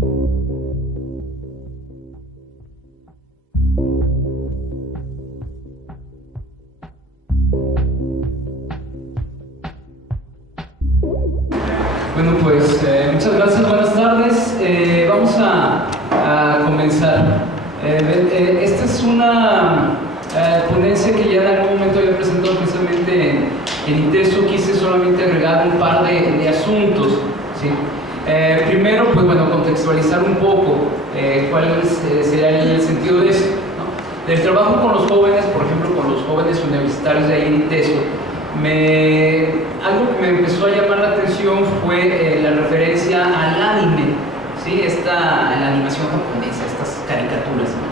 Bueno, pues muchas gracias, buenas tardes. Vamos a comenzar. Esta es una ponencia que ya en algún momento había presentado precisamente en ITESO. Quise solamente agregar un par de asuntos, ¿sí? Primero, pues bueno, contextualizar un poco cuál sería el sentido de esto, ¿no? Del trabajo con los jóvenes, por ejemplo, con los jóvenes universitarios de ahí en ITESO. Algo que me empezó a llamar la atención fue la referencia al anime, ¿sí? La animación japonesa, estas caricaturas, ¿no?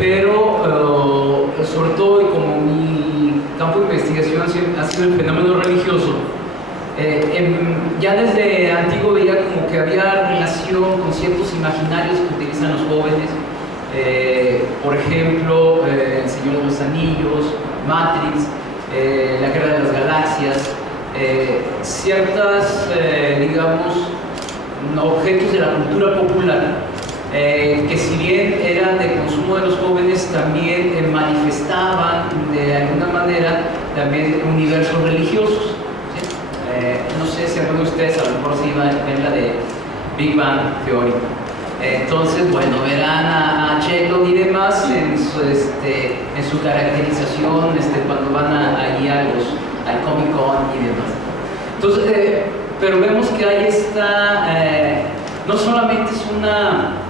Pero sobre todo, y como mi campo de investigación ha sido el fenómeno religioso, ya desde antiguo veía como que había relación con ciertos imaginarios que utilizan los jóvenes, por ejemplo, El Señor de los Anillos, Matrix, La Guerra de las Galaxias, ciertas, digamos, objetos de la cultura popular, que si bien eran de consumo de los jóvenes, también manifestaban de alguna manera también universos religiosos, ¿sí? No sé si alguno de ustedes a lo mejor se iba a ver la de Big Bang Theory. Entonces, bueno, verán a Sheldon y demás en su caracterización cuando van allí al Comic Con y demás. Entonces, pero vemos que hay no solamente es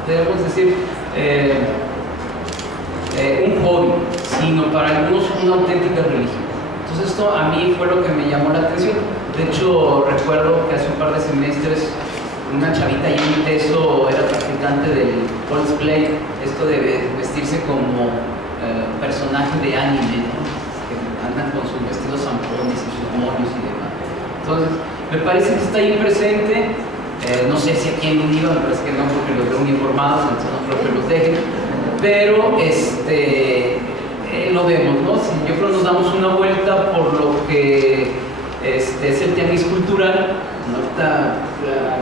debemos decir, un hobby, sino para algunos una auténtica religión. Entonces esto a mí fue lo que me llamó la atención. De hecho, recuerdo que hace un par de semestres una chavita ahí en ITESO era practicante del cosplay, esto de vestirse como personaje de anime, ¿no? Que andan con sus vestidos zampones y sus demonios y demás. Entonces, me parece que está ahí presente. No sé si aquí en Univa, me parece que no, porque los veo uniformados, entonces no creo que los dejen, pero lo vemos, ¿no? Yo creo que nos damos una vuelta por lo que es el tianguis cultural. Ahorita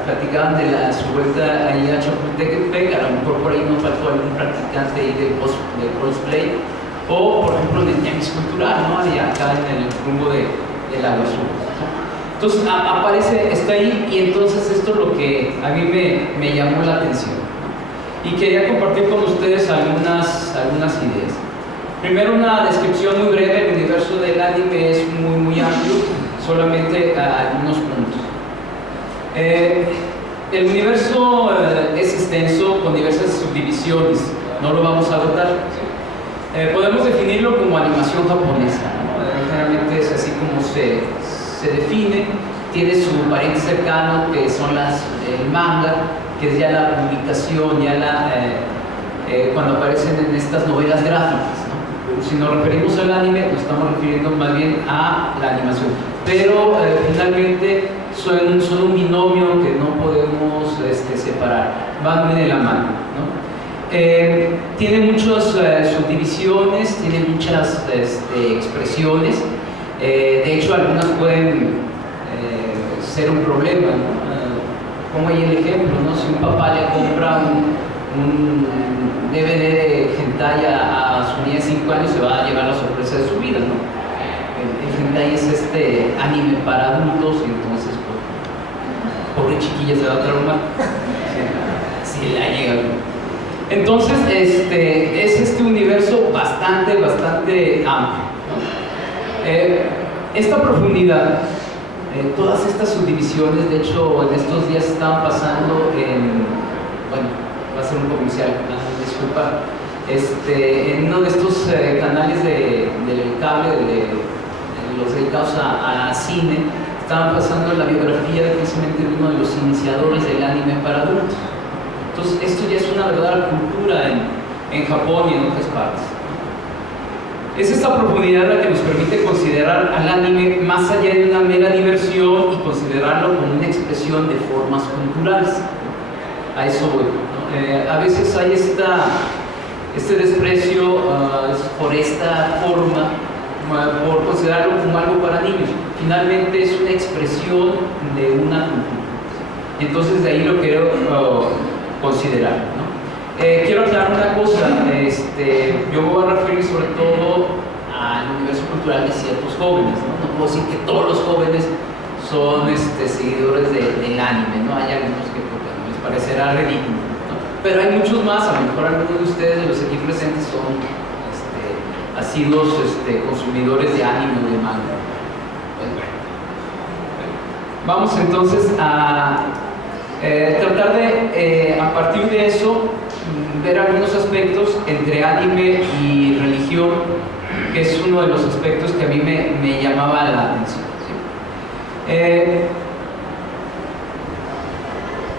platicaban de su vuelta ahí a Chapultepec, a lo mejor por ahí nos faltó algún practicante ahí del cosplay, o por ejemplo en el tianguis cultural, ¿no? Allá acá en el rumbo del Agua Azul, ¿no? Entonces está ahí, y entonces esto es lo que a mí me llamó la atención, ¿no? Y quería compartir con ustedes algunas ideas. Primero, una descripción muy breve. El universo del anime es muy amplio, solamente algunos puntos. El universo es extenso, con diversas subdivisiones, no lo vamos a agotar. Podemos definirlo como animación japonesa, ¿no? Generalmente es así como se define. Tiene su pariente cercano, que son el manga, que es ya la publicación, cuando aparecen en estas novelas gráficas, ¿no? Si nos referimos al anime, nos estamos refiriendo más bien a la animación, pero finalmente son un binomio que no podemos separar, van muy de la mano, ¿no? Tiene muchas subdivisiones, tiene muchas expresiones. De hecho, algunas pueden ser un problema, ¿no? Como ahí el ejemplo, ¿no? Si un papá le compra un DVD de hentai a su niña de 5 años, se va a llevar la sorpresa de su vida, ¿no? El hentai es anime para adultos, y entonces, pues, pobre chiquilla se va a traumar si la llega. Entonces, es universo bastante amplio, ¿no? Esta profundidad, todas estas subdivisiones, de hecho, en estos días estaban pasando bueno, va a ser un comercial, disculpa, en uno de estos canales del cable, los dedicados a cine, estaban pasando la biografía de precisamente uno de los iniciadores del anime para adultos. Entonces, esto ya es una verdadera cultura en Japón y en otras partes. Es esta profundidad la que nos permite considerar al anime más allá de una mera diversión y considerarlo como una expresión de formas culturales. A eso voy, ¿no? A veces hay este desprecio por esta forma, por considerarlo como algo para niños. Finalmente es una expresión de una cultura. Y entonces de ahí lo quiero considerar, ¿no? Quiero aclarar una cosa, yo me voy a referir sobre todo al universo cultural de ciertos jóvenes, ¿no? No puedo decir que todos los jóvenes son seguidores del anime, ¿no? Hay algunos que les parecerá ridículo, ¿no? Pero hay muchos más, a lo mejor algunos de ustedes, de los aquí presentes, son asiduos consumidores de anime o de manga. Pues bueno. Vamos entonces a tratar de, a partir de eso, ver algunos aspectos entre anime y religión, que es uno de los aspectos que a mí me llamaba la atención, ¿sí?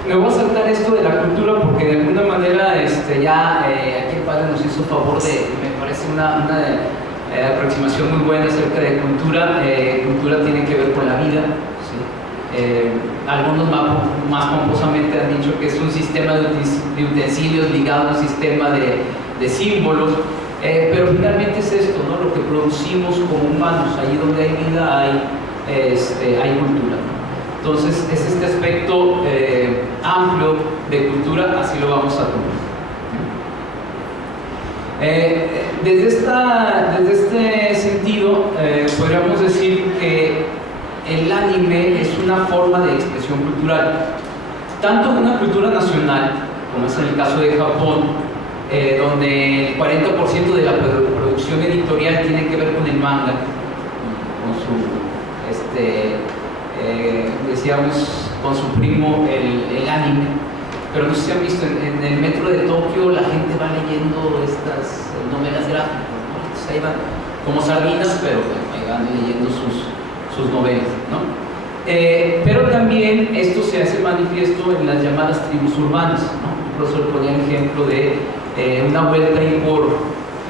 Me voy a saltar esto de la cultura porque de alguna manera aquí el padre nos hizo favor de, me parece una aproximación muy buena acerca de cultura. Cultura tiene que ver con la vida, ¿sí? Algunos más pomposamente han dicho que es un sistema de utensilios ligado a un sistema de símbolos, pero finalmente es esto, ¿no? Lo que producimos como humanos. Ahí donde hay vida hay cultura, ¿no? Entonces es este aspecto amplio de cultura, así lo vamos a tomar. Desde este sentido, podríamos decir que el anime es una forma de expresión cultural, tanto de una cultura nacional, como es en el caso de Japón, donde el 40% de la producción editorial tiene que ver con el manga, con su, decíamos, con su primo el anime. Pero no sé si han visto, en el metro de Tokio la gente va leyendo estas novelas gráficas, ¿no? Entonces ahí van como sardinas, pero bueno, ahí van leyendo sus novelas, ¿no? Pero también esto se hace manifiesto en las llamadas tribus urbanas, ¿no? El profesor ponía el ejemplo de una vuelta ahí por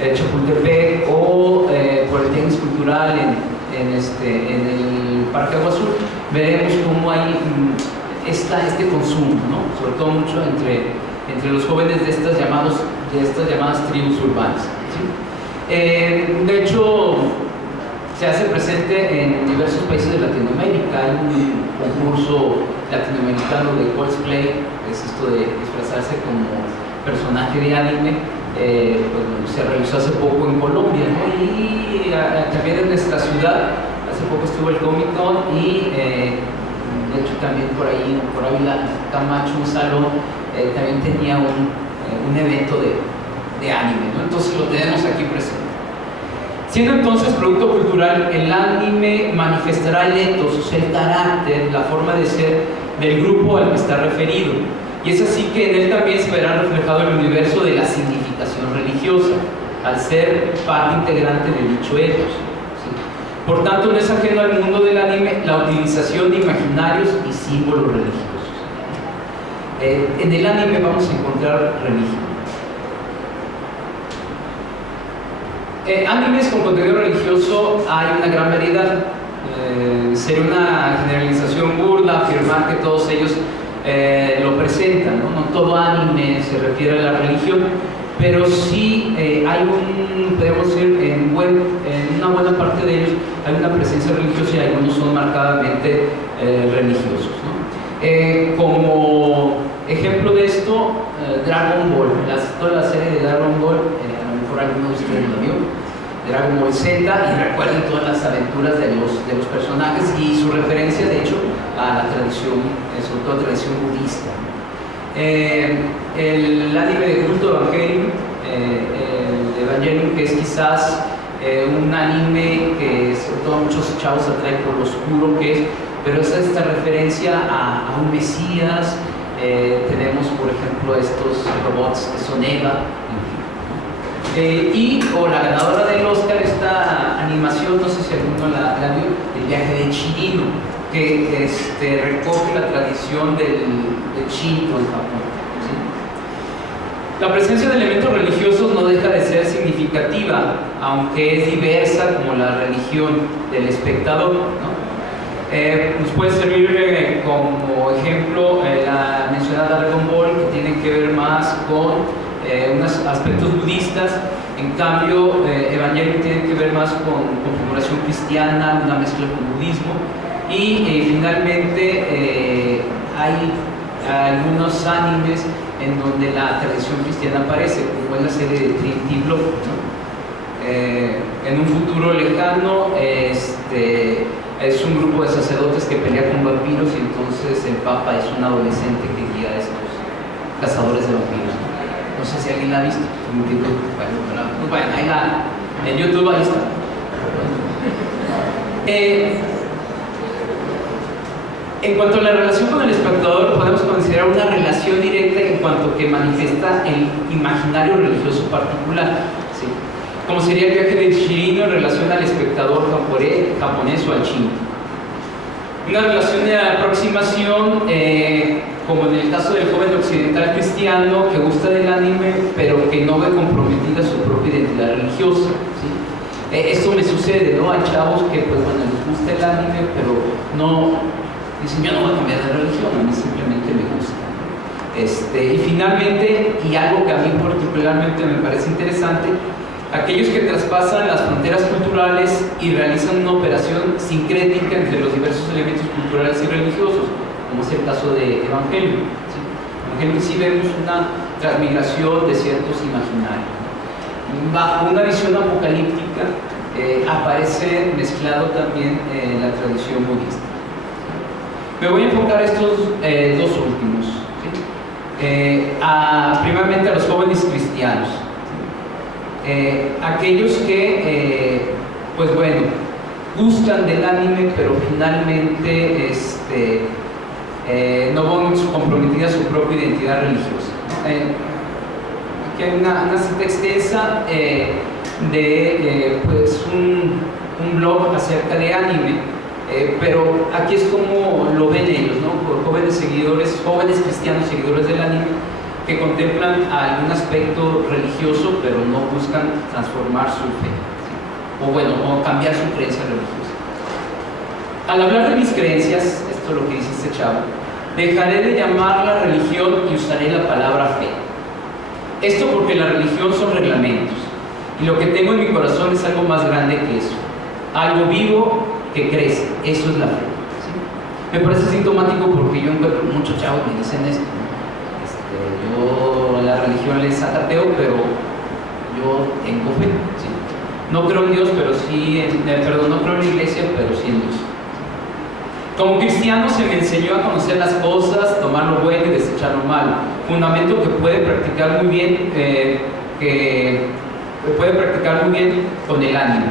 Chapultepec o por el tenis cultural en el Parque Agua Azul. Veremos cómo hay este consumo, ¿no? Sobre todo mucho entre los jóvenes de estas llamadas tribus urbanas, ¿sí? De hecho, se hace presente en diversos países de Latinoamérica. Hay un concurso latinoamericano de cosplay, que es esto de disfrazarse como personaje de anime. Pues, se realizó hace poco en Colombia, ¿no? Y también en nuestra ciudad hace poco estuvo el Comic Con y de hecho también por ahí la Camacho, un salón, también tenía un evento de anime, ¿no? Entonces lo tenemos aquí presente. Siendo entonces producto cultural, el anime manifestará el ethos, o sea, el carácter, la forma de ser del grupo al que está referido. Y es así que en él también se verá reflejado el universo de la significación religiosa, al ser parte integrante de dicho ethos. Por tanto, no es ajeno al mundo del anime la utilización de imaginarios y símbolos religiosos. En el anime vamos a encontrar religión. Animes con contenido religioso hay una gran variedad. Sería una generalización burda afirmar que todos ellos lo presentan, ¿no? No todo anime se refiere a la religión, pero sí podemos decir, en una buena parte de ellos hay una presencia religiosa y algunos son marcadamente religiosos, ¿no? Como ejemplo de esto, Dragon Ball, toda la serie de Dragon Ball, a lo mejor algunos de ustedes lo vio, Dragon Ball Z, y recuerden todas las aventuras de los personajes y su referencia, de hecho, a la tradición, sobre todo tradición budista. El anime de culto Evangelion, que es quizás un anime que sobre todo a muchos chavos atrae por lo oscuro que es, pero es esta referencia a un mesías. Tenemos por ejemplo estos robots que son Eva, o la ganadora del Oscar, esta animación, no sé si alguno la vio, El viaje de Chihiro, que recoge la tradición del Shinto en Japón, ¿sí? La presencia de elementos religiosos no deja de ser significativa, aunque es diversa como la religión del espectador, ¿no? Nos puede servir como ejemplo la mencionada Dragon Ball, que tiene que ver más con unos aspectos budistas. En cambio, Evangelion tiene que ver más con configuración cristiana, una mezcla con budismo. Y finalmente hay algunos animes en donde la tradición cristiana aparece, como en la serie de Trinity Blood, ¿no? En un futuro lejano, es un grupo de sacerdotes que pelea con vampiros y entonces el Papa es un adolescente que guía a estos cazadores de vampiros. No sé si alguien la ha visto. Bueno, ahí en YouTube ahí está. En cuanto a la relación con el espectador, podemos considerar una relación directa en cuanto que manifiesta el imaginario religioso particular, ¿sí? Como sería el viaje del Shirino en relación al espectador japonés o al chino. Una relación de aproximación, como en el caso del joven occidental cristiano que gusta del anime, pero que no ve comprometida su propia identidad religiosa, ¿sí? Esto me sucede, ¿no? Hay chavos que, pues bueno, les gusta el anime, pero no dicen, yo no voy a cambiar de religión, a mí simplemente me gusta. Y finalmente, y algo que a mí particularmente me parece interesante, aquellos que traspasan las fronteras culturales y realizan una operación sincrética entre los diversos elementos culturales y religiosos, como es el caso de Evangelion. ¿Sí? En Evangelion sí vemos una transmigración de ciertos imaginarios. Bajo una visión apocalíptica aparece mezclado también la tradición budista. Me voy a enfocar estos dos últimos, ¿sí? Primeramente a los jóvenes cristianos, ¿sí? Aquellos que, pues bueno, gustan del anime, pero finalmente no van comprometida su propia identidad religiosa. Aquí hay una cita extensa de pues un blog acerca de anime. Pero aquí es como lo ven ellos, ¿no? Por jóvenes cristianos seguidores del anime, que contemplan algún aspecto religioso, pero no buscan transformar su fe, ¿sí? o cambiar su creencia religiosa. Al hablar de mis creencias, esto es lo que dice este chavo, dejaré de llamarla religión y usaré la palabra fe. Esto porque la religión son reglamentos, y lo que tengo en mi corazón es algo más grande que eso, algo vivo que crece, eso es la fe, ¿sí? Me parece sintomático porque yo encuentro muchos chavos que me dicen esto, yo la religión les ateo, pero yo tengo fe, ¿sí? No creo en Dios, pero sí, no creo en la iglesia, pero sí en Dios. Como cristiano se me enseñó a conocer las cosas, tomar lo bueno y desechar lo malo, fundamento que puede practicar muy bien con el ánimo.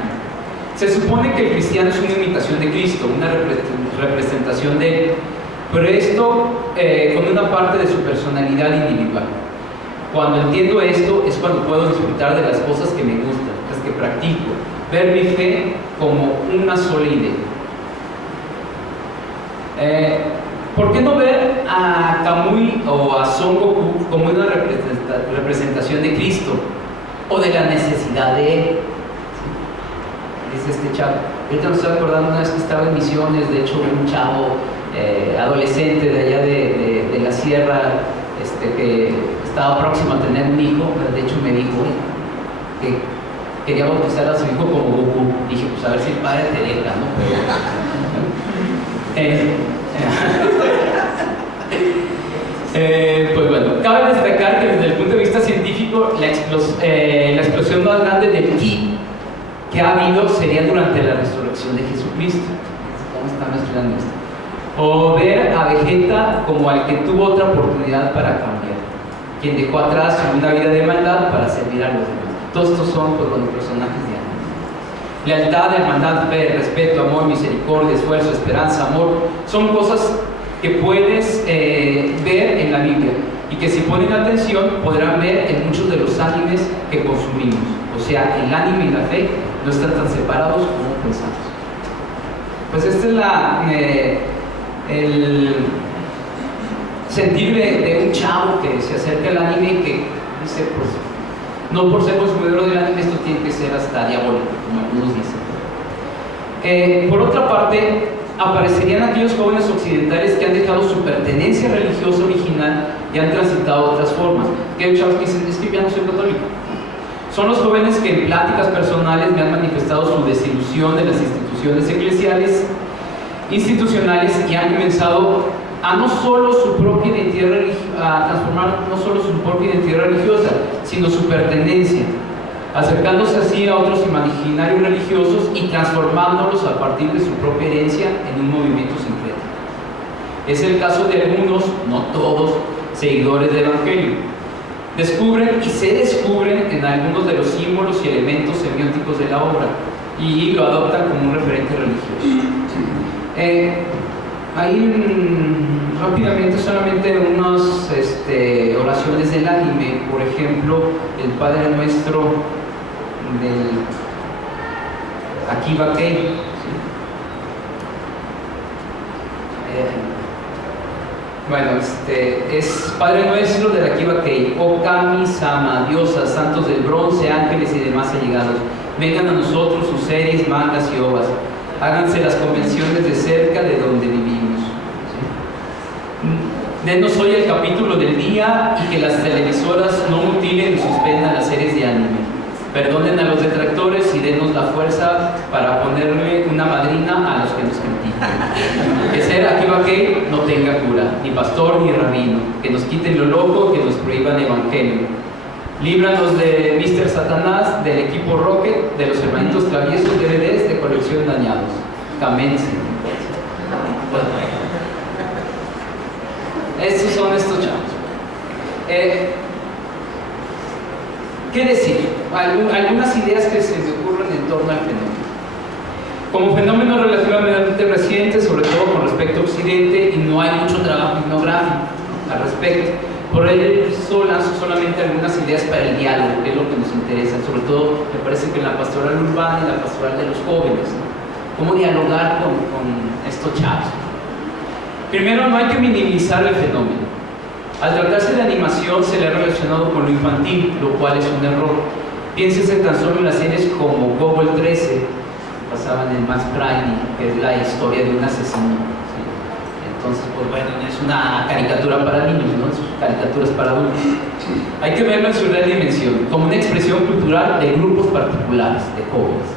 Se supone que el cristiano es una imitación de Cristo, una representación de Él, pero esto con una parte de su personalidad individual. Cuando entiendo esto es cuando puedo disfrutar de las cosas que me gustan, las que practico, ver mi fe como una sola idea. ¿Por qué no ver a Kamui o a Son Goku como una representación de Cristo o de la necesidad de Él? Dice este chavo. Ahorita me estoy acordando una vez que estaba en misiones, de hecho un chavo adolescente de allá de la sierra, que estaba próximo a tener un hijo, de hecho me dijo que quería bautizar a su hijo como Goku. Dije, pues a ver si el padre te deja, ¿no? Pues bueno, cabe destacar que desde el punto de vista científico la explosión más grande del ki que ha habido sería durante la resurrección de Jesucristo. ¿Cómo está mezclando esto? O ver a Vegeta como al que tuvo otra oportunidad para cambiar, quien dejó atrás una vida de maldad para servir a los demás. Todos estos son, pues, los personajes de anime. Lealtad, hermandad, fe, respeto, amor, misericordia, esfuerzo, esperanza, amor, son cosas que puedes ver en la Biblia y que si ponen atención podrán ver en muchos de los animes que consumimos. O sea, el anime y la fe no están tan separados como pensamos. Pues este es el sentir de un chavo que se acerca al anime y que dice, pues, no por ser consumidor del anime esto tiene que ser hasta diabólico, como algunos dicen. Por otra parte, aparecerían aquellos jóvenes occidentales que han dejado su pertenencia religiosa original y han transitado otras formas. Que hay chavos que dicen, es que ya no soy católico. Son los jóvenes que en pláticas personales me han manifestado su desilusión de las instituciones eclesiales, institucionales, y han comenzado a no solo su propia identidad a transformar no solo su propia identidad religiosa, sino su pertenencia, acercándose así a otros imaginarios religiosos y transformándolos a partir de su propia herencia en un movimiento sincrético. Es el caso de algunos, no todos, seguidores del Evangelio. Descubren y se descubren en algunos de los símbolos y elementos semióticos de la obra y lo adoptan como un referente religioso. Rápidamente solamente unas oraciones del anime, por ejemplo, el Padre Nuestro del Akiba Kei, ¿sí? Es Padre Nuestro del Akiba Kei: O Kami Sama, diosas, santos del bronce, ángeles y demás allegados, vengan a nosotros sus series, mangas y ovas, háganse las convenciones de cerca de donde vivimos. Denos hoy el capítulo del día y que las televisoras no mutilen y suspendan las series de anime. Perdonen a los detractores y denos la fuerza para ponerle una madrina a los que nos critican. Que ser Akiba Kei no tenga cura, ni pastor ni rabino. Que nos quiten lo loco, que nos prohíban evangelio. Líbranos de Mr. Satanás, del equipo Rocket, de los hermanitos traviesos, DVDs de colección dañados. Camense. Estos son estos chavos. ¿Qué decir? Algunas ideas que se me ocurren en torno al fenómeno. Como fenómeno relativamente reciente, sobre todo con respecto a Occidente, y no hay mucho trabajo etnográfico al respecto. Por eso lanzo solamente algunas ideas para el diálogo, que es lo que nos interesa. Sobre todo, me parece que en la pastoral urbana y la pastoral de los jóvenes, ¿no? Cómo dialogar con estos chavos. Primero, no hay que minimizar el fenómeno. Al tratarse de animación, se le ha relacionado con lo infantil, lo cual es un error. Piénsese tan solo en las series como Gogol 13, pasaban en Max Prime, que es la historia de un asesino. ¿Sí? Entonces, pues bueno, es una caricatura para niños, ¿no? Es caricaturas para adultos. Hay que verlo en su real dimensión, como una expresión cultural de grupos particulares, de jóvenes.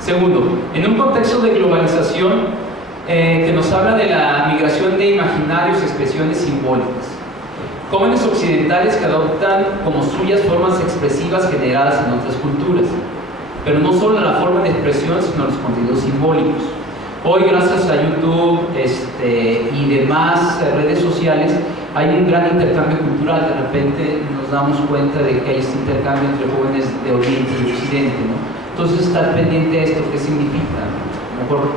Segundo, en un contexto de globalización, que nos habla de la migración de imaginarios y expresiones simbólicas. Jóvenes occidentales que adoptan como suyas formas expresivas generadas en otras culturas, pero no solo la forma de expresión, sino los contenidos simbólicos. Hoy, gracias a YouTube y demás redes sociales, hay un gran intercambio cultural. De repente nos damos cuenta de que hay este intercambio entre jóvenes de Oriente y Occidente, ¿no? Entonces, estar pendiente de esto, ¿qué significa? A lo mejor,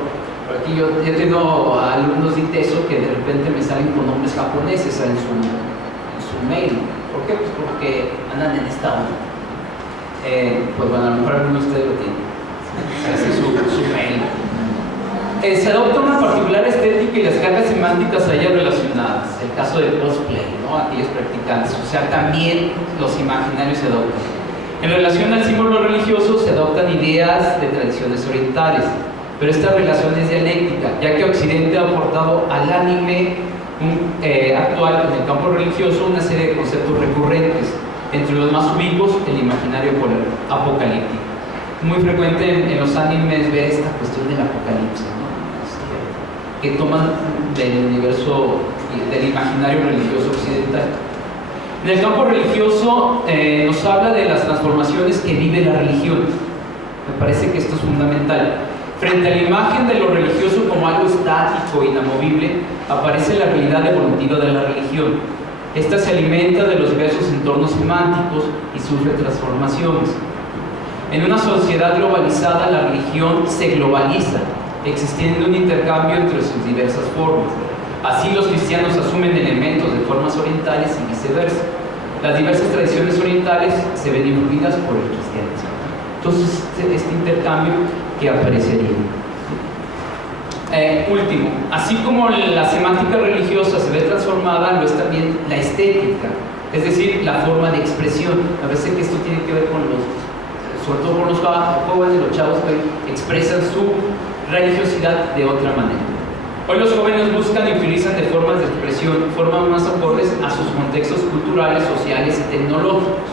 aquí yo tengo alumnos de ITESO que de repente me salen con nombres japoneses en su mail. ¿Por qué? Pues porque andan en esta onda. Pues bueno, a lo mejor algunos de ustedes lo tienen. Ese es su mail. Se adopta una particular estética y las cargas semánticas a ellas relacionadas. El caso del cosplay, ¿no? Aquellos practicantes. O sea, también los imaginarios se adoptan. En relación al símbolo religioso, se adoptan ideas de tradiciones orientales. Pero esta relación es dialéctica, ya que Occidente ha aportado al anime actual en el campo religioso una serie de conceptos recurrentes, entre los más ubicuos el imaginario apocalíptico. Muy frecuente en los animes ver esta cuestión del apocalipsis, ¿no? Que toman del universo, del imaginario religioso occidental. En el campo religioso nos habla de las transformaciones que vive la religión. Me parece que esto es fundamental. Frente a la imagen de lo religioso como algo estático e inamovible, aparece la realidad evolutiva de la religión. Esta se alimenta de los diversos entornos semánticos y sufre transformaciones. En una sociedad globalizada, la religión se globaliza, existiendo un intercambio entre sus diversas formas. Así, los cristianos asumen elementos de formas orientales y viceversa. Las diversas tradiciones orientales se ven influidas por el cristianismo. Entonces, este intercambio que aparecería. Último, así como la semántica religiosa se ve transformada, lo es también la estética, es decir, la forma de expresión. A veces que esto tiene que ver con sobre todo con los jóvenes, los chavos que expresan su religiosidad de otra manera. Hoy los jóvenes buscan y utilizan de formas de expresión, formas más acordes a sus contextos culturales, sociales y tecnológicos.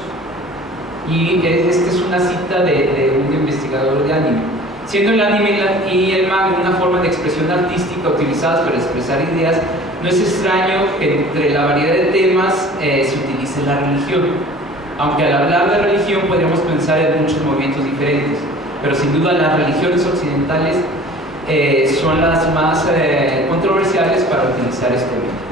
Y esta es una cita de un investigador de anime. Siendo el anime y el manga una forma de expresión artística utilizadas para expresar ideas, no es extraño que entre la variedad de temas se utilice la religión. Aunque al hablar de religión podríamos pensar en muchos movimientos diferentes, pero sin duda las religiones occidentales son las más controversiales para utilizar este método.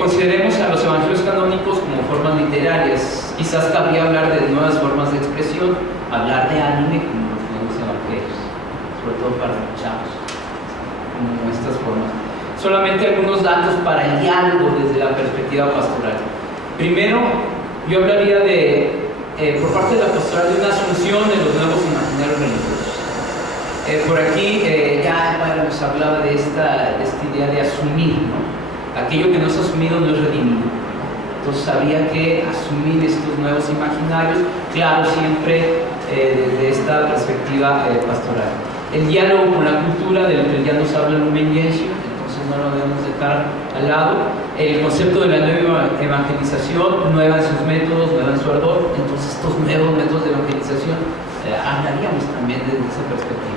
Consideremos a los evangelios canónicos como formas literarias. Quizás cabría hablar de nuevas formas de expresión, hablar de anime como los nuevos evangelios, sobre todo para los chavos, como estas formas. Solamente algunos datos para el diálogo desde la perspectiva pastoral. Primero, yo hablaría por parte de la pastoral, de una asunción de los nuevos imaginarios religiosos. Por aquí ya el padre nos hablaba de esta idea de asumir, ¿no? Aquello que no es asumido no es redimido. Entonces había que asumir estos nuevos imaginarios, claro, siempre desde esta perspectiva pastoral. El diálogo con la cultura, del que ya nos habla Lumen Gentium, entonces no lo debemos dejar al lado. El concepto de la nueva evangelización, nueva en sus métodos, nueva en su ardor. Entonces estos nuevos métodos de evangelización hablaríamos también desde esa perspectiva.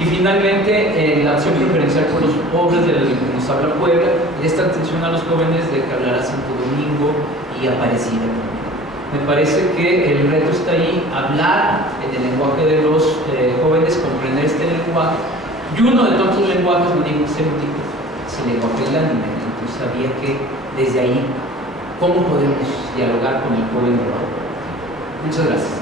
Y finalmente la opción preferencial por los pobres, de la que nos habla Puebla, y esta atención a los jóvenes de que hablará Santo Domingo y Aparecida también. Me parece que el reto está ahí, hablar en el lenguaje de los jóvenes, comprender este lenguaje. Y uno de tantos lenguajes, no digo semántico, es el lenguaje del anime. Entonces había que, desde ahí, ¿cómo podemos dialogar con el joven? Muchas gracias.